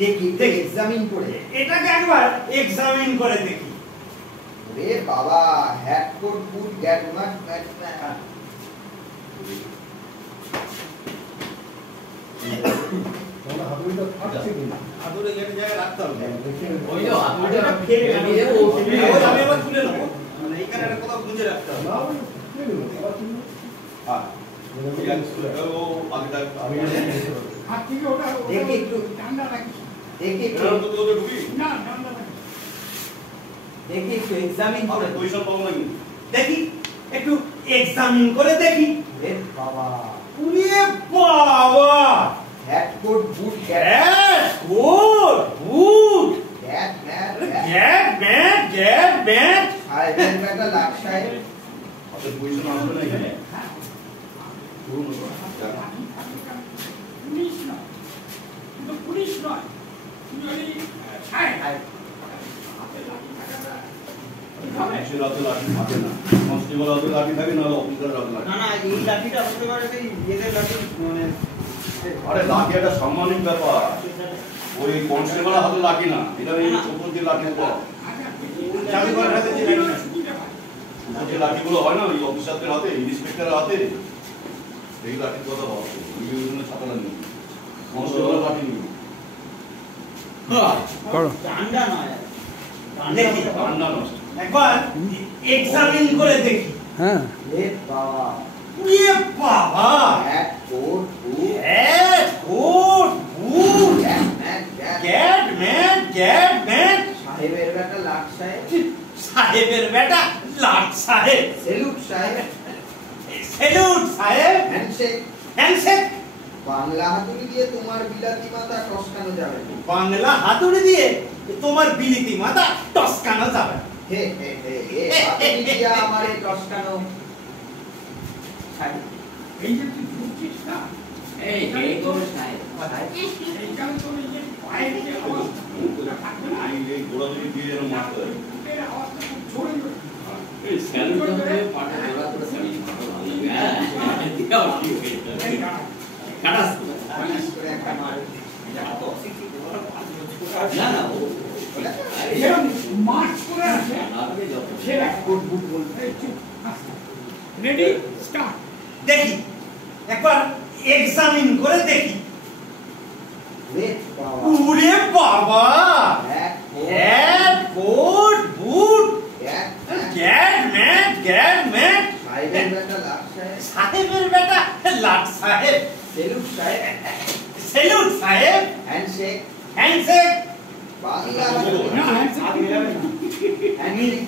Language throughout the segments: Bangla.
দেখি এক্সামিন করে এটাকে একবার এক্সামিন করে দেখি। ওরে বাবা, হ্যাট কোট বুট গ্যাট মাট ম্যাট হাতুড়িটা ফাটছে কিনা? হাতুড়ি যেটা জায়গায় রাখতে হবে। ওই যে হাতুড়িটা ফেলে দিয়ে ও আমি এবার তুলে নেব। মানে এইখানে একটা কোথাও গুঁজে রাখতে হবে। না ওই ফেলে দেবো, আবার তুলবো। হ্যাঁ। ও আগেটা আমি হাত থেকে ওটা দেখি একটু ঠান্ডা রাখি। দেখি একটু এরকম তো তোকে ঢুকি। না ঠান্ডা রাখি। দেখি একটু এক্সামিন করে আরে পয়সা পাবো নাকি? দেখি একটু এক্সামিন করে দেখি। এ বাবা, ওরে বাবা, হ্যাট কোট বুট গ্যাট গ্যাট কোট বুট গ্যাট ম্যাট গ্যাট ব্যাট সাহেবের বেটা লাট সাহেব। আরে পয়সা না আসবে না এখানে। পুরো পুলিশ নয়, কিন্তু পুলিশ নয়, তুমি ওই সাহেব হাতে লাঠি থাকাটা মানুষের হাতে লাঠি থাকে না। কনস্টেবল হাতে লাঠি থাকে না, অফিসারের হাতে লাঠি। না না, এই লাঠিটা হতে পারে যে এদের লাঠি, মানে আরে লাঠি একটা সাম্মানিক ব্যাপার। ওই কনস্টেবলের হাতে লাঠি না, এটা এই ছোট যে লাঠি হয়, জাদুঘরের হাতে যে লাঠি না, ছোট যে লাঠিগুলো হয় না ওই অফিসারদের হাতে, ইন্সপেক্টরের হাতে, এই লাঠির কথা ভাবছো। ওই জন্য ছাতা লাগবে, কনস্টেবলের লাঠি নেই। ঠান্ডা নয়, দেখি ঠান্ডা নষ্ট। একবার এক্সামিন করে দেখি। হ্যাঁ, এ বাবা, ওরে বাবা, হ্যাট কোট বুট গ্যাট কোট বুট গ্যাট ম্যাট গ্যাট গ্যাট ব্যাট সাহেবের বেটা লাট সাহেব, সাহেবের বেটা লাট সাহেব, সেলুট সাহেব, সেলুট সাহেব, হ্যান্ডশেক। হ্যান্ডশেক। বাংলা হাতুড়ি দিয়ে তোমার বিলাতি মাথা টসকানো যাবে না। বাংলা হাতুড়ি দিয়ে তোমার বিলিতি মাথা টসকানো যাবে। হে হে হে হে, হাতুড়ি দিয়ে আমারে টসকানো সাহেব। এই যে তুই ঢুকছিস না, এই তোর সাহেব। এইখানে তোর এই যে পায়ের যে আওয়াজটা থাকবে না, এই গোড়াগুলি দিয়ে যেন মারতে হয়। বুকের আওয়াজটা খুব জোরে জোরে। এই স্যালুট করে পাটা ধরা করে সারি ভালো লাগবে। হ্যাঁ, দিও এই গাড়া। কাটাস আনিস করে একটা মারে। না না ও এরকম মার্চ করে আছে, লাগবে যত সে এক কোট বুট বলবে। এই চুপ, আস্তে। Ready, start. দেখি একবার এক্সামিন করে দেখি। রে বাবা, ওরে বাবা, হ্যাট হ্যাট কোট বুট গ্যাট গ্যাট ম্যাট সাহেবের বেটা লাট সাহেব, সাহেবের বেটা লাট সাহেব, সেলুট সাহেব, সেলুট সাহেব, হ্যান্ডশেক। হ্যান্ডশেক। বাংলা হাতুড়ি, না, হ্যান্ডশেক করবে না। হ্যান্ডশেক,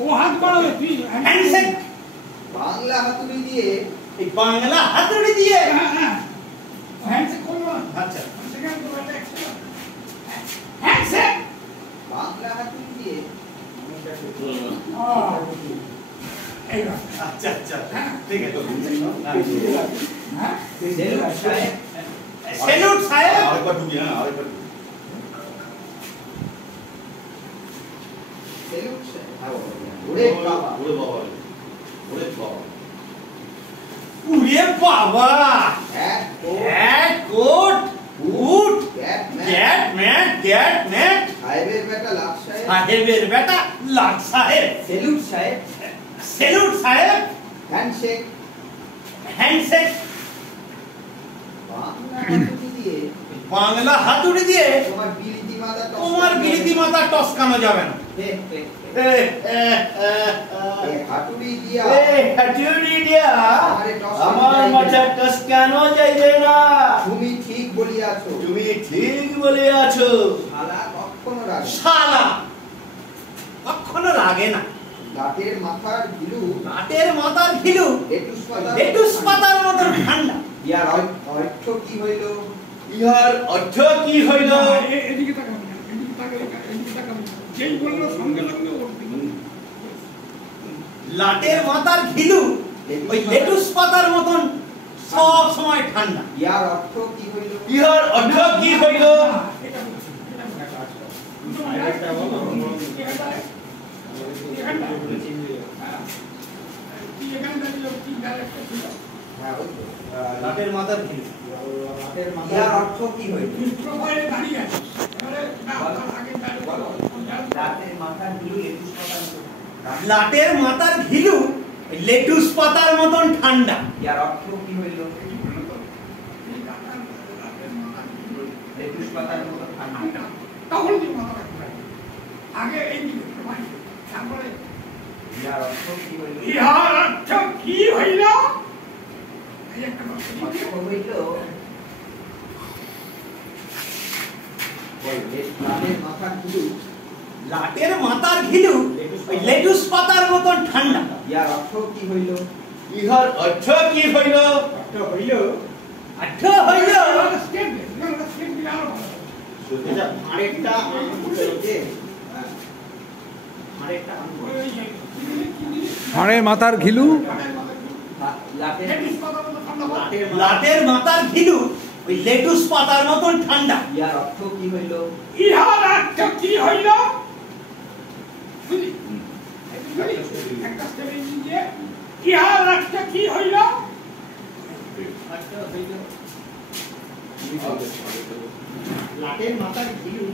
ও হাত বাড়াবে, তুই হ্যান্ডশেক। বাংলা হাতুড়ি দিয়ে এই বাংলা হাতুড়ি দিয়ে। হ্যাঁ, হ্যাঁ। হ্যান্ডশেক করবো না। আচ্ছা, সেখানে তো একটা অ্যাকশন। হ্যান্ডশেক। বাংলা হাতুড়ি দিয়ে এইবার। আচ্ছা আচ্ছা হ্যাঁ। ঠিক আছে। হ্যাঁ? সেলুট সাহেব, সেলুট সাহেব, আরেকবার ঢুকি, হ্যাঁ আরেকবার ঢুকি। সেলুট সাহেব। ওরে বাবা, ওরে বাবা, ওরে বাবা। ওরে বাবা, হ্যাট কোট হ্যাট কোট বুট গ্যাট গ্যাট ম্যাট সাহেবের বেটা লাট সাহেব, সাহেবের বেটা লাট সাহেব, সেলুট সাহেব, সেলুট সাহেব, হ্যান্ডশেক। হ্যান্ডশেক। বাংলা হাতুড়ি দিয়ে বাংলা হাতুড়ি দিয়ে তোমার বিলিতি মাথা তোমার বিলিতি মাথা টসকানো যাবে না। হে হে এ, এ, এ, এ হাতুড়ি দিয়া হাতুড়ি দিয়া আমারে টসকানো আমার যাইবে মাথা না। টসকানো যাইবে না। তুমি ঠিক বলিয়াছো, তুমি ঠিক বলিয়াছো। শালা কখনো রাগে না। শালা কখনো লাগে না। লাটের মাথার ভিলু নাটের মাথার ঘিলু লেটুস পাতার মতন ঠান্ডা। ইয়ার অর্থ কি হইল? ইহার অর্থ কি হইল? এদিকে তাকাবি না, এদিকে তাকাবি না, এদিকে তাকাবি না। যেই বললো সঙ্গে সঙ্গে ওর দিকে। লাটের মাথার ঘিলু ওই লেটুস পাতার মতন সব সময় ঠান্ডা। ইয়ার অর্থ কি হইল? ইহার অর্থ কি হইল? এটা বলছি, এটা বলছি। দুটো আরেকটা বলো। এখানটা। হ্যাঁ। তুই এখানে দাঁড়িয়ে কি ডাইরেক্টর ছিল? হ্যাঁ, ওই তো। লাটের মাথার ঘিলু। ইয়ার অর্থ কি হইল? তুই প্রোফাইলে দাঁড়িয়ে আছিস। লাটের মাথার ঘিলু ওই লেটুস পাতার মতন ঠান্ডা। ইয়ার অর্থ কি হইল? লেটুস পাতার মতো ঠান্ডা। তখন কি মাথা রাখবে? আগে এই তারপরে ইয়ার অর্থ কি হইল? ইহার অর্থ কি হইল? এই একটা অর্থ হইল লাটের মাথার ঘিলু লাটের মাথার ঘিলু ওই লেটুস পাতার মতন ঠান্ডা। ইয়ার অর্থ কি হইল? ইহার অর্থ কি হইল? অর্থ হইল আঠ হইল স্টেপ দিলে আরো ভালো। এটা আরেকটা যে আরেকটা ষাঁড়ের মাথার ঘিলু লাটের লাটের মাথার ঘিলু ওই লেটুস পাতার মতন ঠান্ডা। ইয়ার অর্থ কি হইল? ইহার অর্থ কি হইল? বুঝলি? একটা স্টেপ দিয়ে ইহার অর্থ কি হইল? অর্থ হইল লাটের মাথার ঘিলু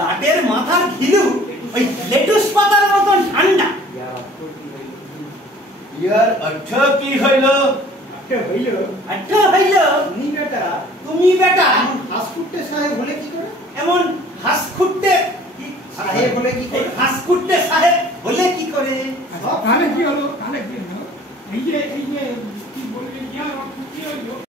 লাটের মাথার ঘিলু ওই লেটুস পাতার মতন ঠান্ডা। ইয়ার অর্থ কি হইল? ইহার অর্থ কি হইল? অর্থ হইল আঠ হইল তুমি বেটা তুমি বেটা এমন ফাস্টফুডের সাহেব হলে কি করে? এমন